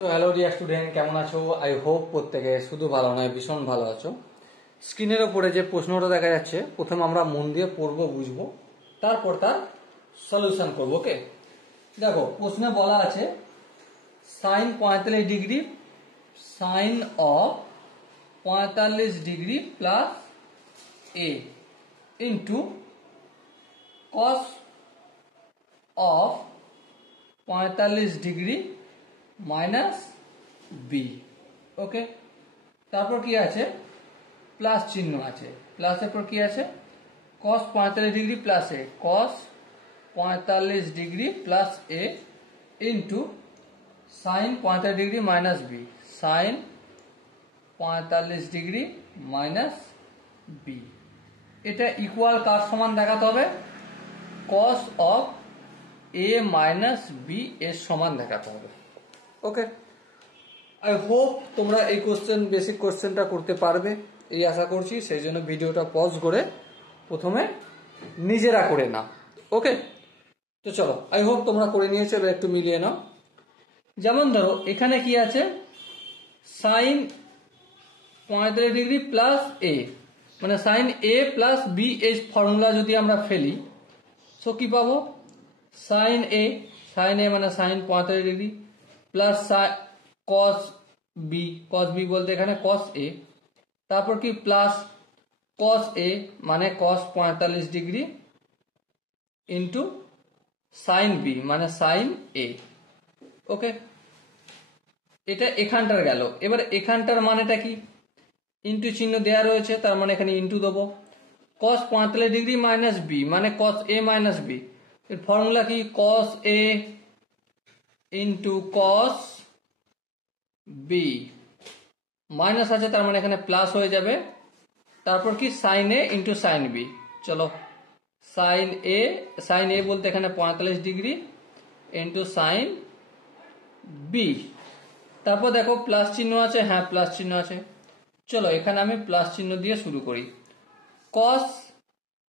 তো hello dear student, কেমন আছো? আই হোপ প্রত্যেকে শুধু ভালো নয় ভীষণ ভালো আছো। স্ক্রিনের ওপরে যে প্রশ্নটা দেখা যাচ্ছে প্রথমে আমরা মন দিয়ে পড়বো, বুঝবো, তারপর তার সলিউশন করবো। ওকে, দেখো প্রশ্নে বলা আছে sine 45 degree, sine of 45 degree plus A into cos of 45 degree minus B. Okay, তারপর কি আছে? প্লাস চিহ্ন আছে, প্লাসের পর কি আছে? Cos 45 degree plus A, cos 45 degree plus A into sine 45 degree minus B, sine 45 degree minus B. এটা ইকুয়াল কার সমান দেখাতে হবে? Cos of A minus B এর সমান দেখাতে হবে। ওকে, আই হোপ তোমরা এই বেসিক কোশ্চেনটা করতে পারবে এই আশা করছি। সেই জন্য ভিডিওটা পজ করে প্রথমে নিজেরা করে নাও। ওকে, তো চলো, আই হোপ তোমরা করে নিয়েছো, এবার একটু মিলিয়ে নাও। যেমন ধরো এখানে কি আছে? সাইন 45 ডিগ্রি প্লাস এ, মানে সাইন এ প্লাস বি এই ফর্মুলা যদি আমরা ফেলি, সো কি পাবো? সাইন এ মানে sine 45 degree plus cos B, cos B বলতে এখানে কস এ, তারপর কি প্লাস কস এ মানে cos 45 degree into sine B মানে সাইন এ। ওকে, এটা এখানটার গেল। এবার এখানটার মানেটা কি? ইন্টু চিহ্ন দেওয়া রয়েছে, তার মানে এখানে ইন্টু দেবো। কস 45 ডিগ্রি মাইনাস বি মানে কস এ মাইনাস বি, এর ফর্মুলা কি? কস A into cos B, minus আছে তার মানে এখানে প্লাস হয়ে যাবে। তারপর কি? Sign A into sine B. চলো, সাইন এ বলতে এখানে 45 ডিগ্রি ইন্টু সাইন বি। তারপর দেখো প্লাস চিহ্ন আছে, হ্যাঁ প্লাস চিহ্ন আছে। চলো এখানে আমি প্লাস চিহ্ন দিয়ে শুরু করি। কস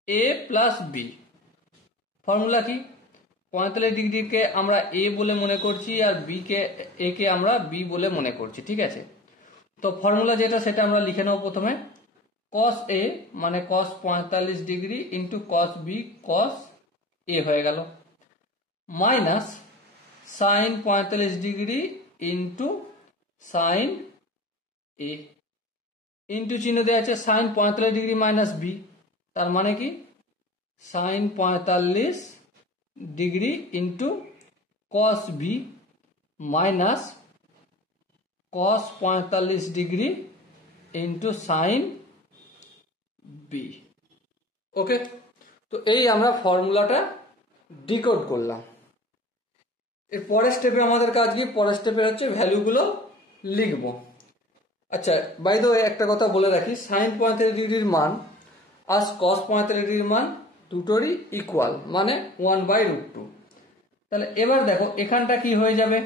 এ প্লাস বি, ফর্মুলা কি? 45 ডিগ্রিকে আমরা এ বলে মনে করছি আর এ কে আমরা বি বলে মনে করছি, ঠিক আছে? তো ফর্মুলা যেটা সেটা আমরা লিখে নেব প্রথমে। কস এ মানে cos 45 degree into cos B, cos A হয়ে গেল, minus sine 45 degree into sine A, into চিহ্ন দেওয়া আছে সাইন 45 ডিগ্রি মাইনাস বি, তার মানে কি? Sine 45 degree into cos B minus cos 45 degree into sine B. Okay, তো এই আমরা ফর্মুলাটা ডিকোড করলাম। এর পরের স্টেপে আমাদের কাজ কি? পরের স্টেপে হচ্ছে ভ্যালুগুলো লিখব। আচ্ছা, বাই দ্য ওয়ে একটা কথা বলে রাখি, সাইন 45 ডিগ্রির মান আর কস 45 ডিগ্রির মান দুটোরই ইকুয়াল, মানে 1/√2। তাহলে এবার দেখো এখানটা কি হয়ে যাবে?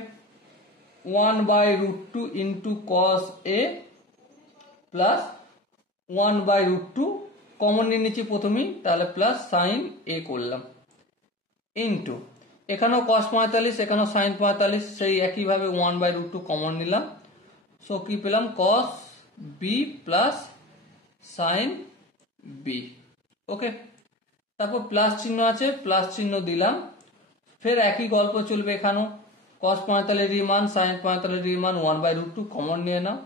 1/√2 into cos A plus 1/√2 common নিয়ে নিচ্ছি প্রথমেই, তাহলে প্লাস সাইন এ করলাম, ইন্টু এখানেও কস 45 এখানেও সাইন 45, সেই একইভাবে 1/√2 কমন নিলাম। সো কি পেলাম? Cos B plus sine B. Okay, তারপর প্লাস চিহ্ন আছে, প্লাস চিহ্ন দিলাম। ফের একই গল্প চলবে এখানেও। কস 45 ডিগ্রি মান সাইন 45 ডিগ্রি মান 1/√2 কমন নিয়ে নাও,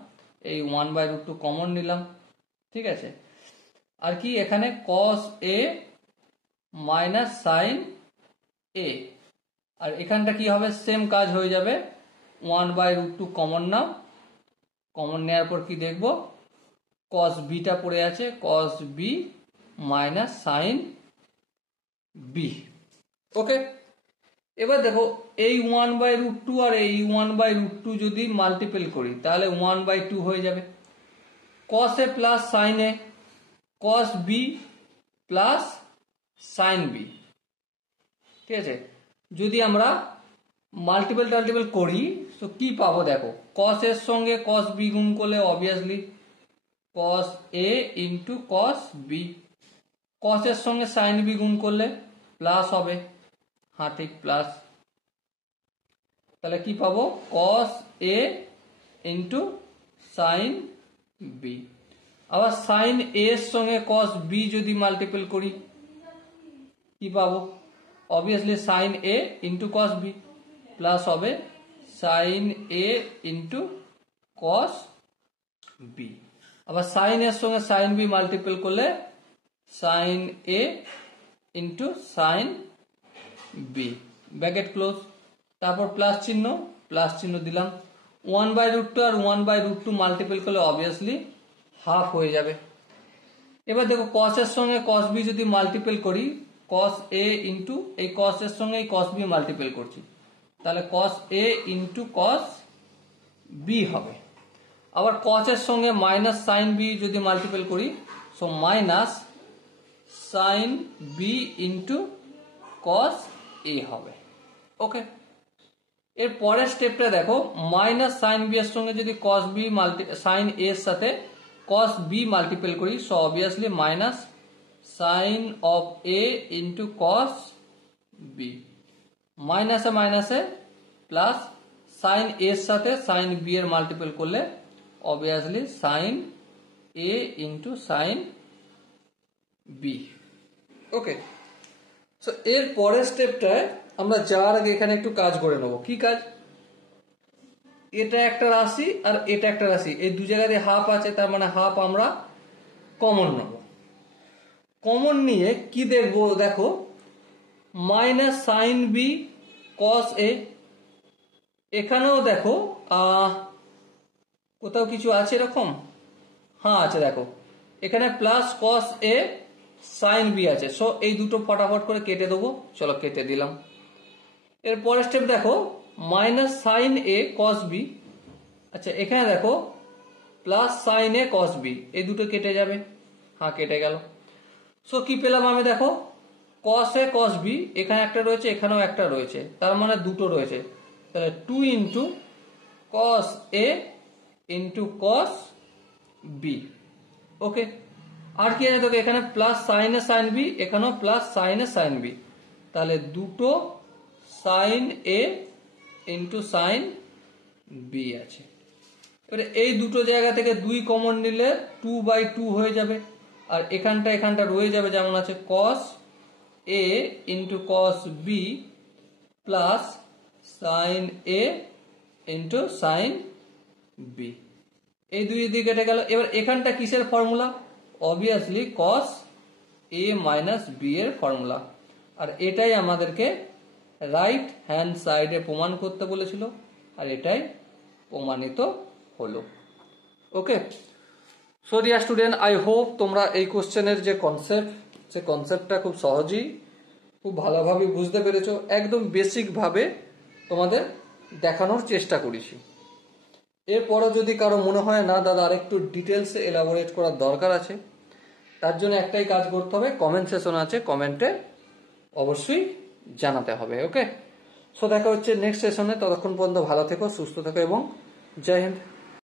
এই 1/√2 কমন নিলাম, ঠিক আছে? আর কি এখানে কস এ মাইনাস সাইন এ, আর এখানটা কি হবে? সেম কাজ হয়ে যাবে, 1/√2 কমন নাও, কমন নেওয়ার পর কি দেখবো? কস বিটা পড়ে আছে, cos B minus sine B. Okay, এবার দেখো এই 1/√2 আর এই 1/√2 যদি মাল্টিপল করি তাহলে 1/2 হয়ে যাবে। Cos A plus sine A, cos B plus sine B, ঠিক আছে? যদি আমরা মাল্টিপল করি তো কি পাবো? দেখো কস এর সঙ্গে কস বি গুণ করলে obviously cos A into cos B, কস এর সঙ্গে সাইন বি গুণ করলে প্লাস হবে, হ্যাঁ ঠিক প্লাস। তাহলে কি পাবো? Cos A into sine B. আবার সাইন এ এর সঙ্গে কস বি যদি মাল্টিপল করি কি পাবো? Obviously sine A into cos B plus হবে sine A into cos B. আবার সাইন এর সঙ্গে সাইন বি মাল্টিপল করলে sine A into sine B, bracket close. তারপর প্লাস চিহ্ন দিলাম। 1/√2 আর 1/√2 মাল্টিপল করলে অবভিয়াসলি হাফ হয়ে যাবে। এবার দেখো কস এর সঙ্গে কস বি যদি মাল্টিপল করি, কস এ ইন্টু এই কস এর সঙ্গে এই কস বি মাল্টিপল করছি, তাহলে কস এ ইন্টু কস বি হবে। আবার কস এর সঙ্গে মাইনাস সাইন বি যদি মাল্টিপল করি, so minus sine B into cos A হবে। ওকে, এর পরের স্টেপটা দেখো, মাইনাস সাইন বি এর সঙ্গে যদি কস বি সাইন এ এর সাথে কস বি মাল্টিপল করি, so obviously minus sine of A into cos B, মাইনাসে মাইনাসে প্লাস সাইন এ এর সাথে সাইন বি এর মাল্টিপল করলে obviously sine A into sine B. Okay, so এর পরের স্টেপটায় আমরা যাওয়ার আগে এখানে একটু কাজ করে নেব। কি কাজ? এটা একটা রাশি আর এটা একটা রাশি, এই দু জায়গায় হাফ আছে, তার মানে হাফ আমরা কমন নেব। কমন নিয়ে কি দেখবো? দেখো মাইনাস সাইন বি কস এ, এখানেও দেখো কোথাও কিছু আছে এরকম? হ্যাঁ আছে, দেখো এখানে প্লাস কস এ সাইন বি আছে। সো এই দুটো ফটাফট করে কেটে দেবো, চলো কেটে দিলাম। এর পরের স্টেপ দেখো minus sine A cos B, আচ্ছা এখানে দেখো plus sine A cos B, এই দুটো কেটে যাবে। হ্যাঁ কেটে গেল। সো কি পেলাম আমি? দেখো কস এ কস বি, এখানে একটা রয়েছে এখানেও একটা রয়েছে, তার মানে দুটো রয়েছে, তাহলে 2 into cos A into cos B. ওকে, আর কি আছে তোকে? এখানে প্লাস সাইন এ সাইন বি, এখানেও প্লাস সাইন এ সাইন বি, তাহলে দুটো sign A into sine B আছে। এবারে এই দুটো জায়গা থেকে 2 কমন নিলে 2/2 হয়ে যাবে, আর এখানটা রয়ে যাবে যেমন আছে, cos A into cos B plus sine A into sine B, এই দুই দিকে কেটে গেল। এবার এখানটা কিসের formula? Obviously cos A minus B এর ফর্মুলা, আর এটাই আমাদেরকে রাইট হ্যান্ড সাইডে প্রমাণ করতে বলেছিল, আর এটাই প্রমাণিত হলো। Okay, so dear student, I hope তোমরা এই কোশ্চেনের যে কনসেপ্টটা খুব সহজেই খুব ভালোভাবে বুঝতে পেরেছো। একদম বেসিক ভাবে তোমাদের দেখানোর চেষ্টা করেছি। এরপরও যদি কারো মনে হয় না দাদা আরেকটু ডিটেলসে এলাবোরেট করার দরকার আছে, তার জন্য একটাই কাজ করতে হবে, কমেন্ট সেকশন আছে, কমেন্টে অবশ্যই জানাতে হবে। ওকে, সো দেখা হচ্ছে নেক্সট সেশনে, ততক্ষণ পর্যন্ত ভালো থেকো, সুস্থ থেকো এবং জয় হিন্দ।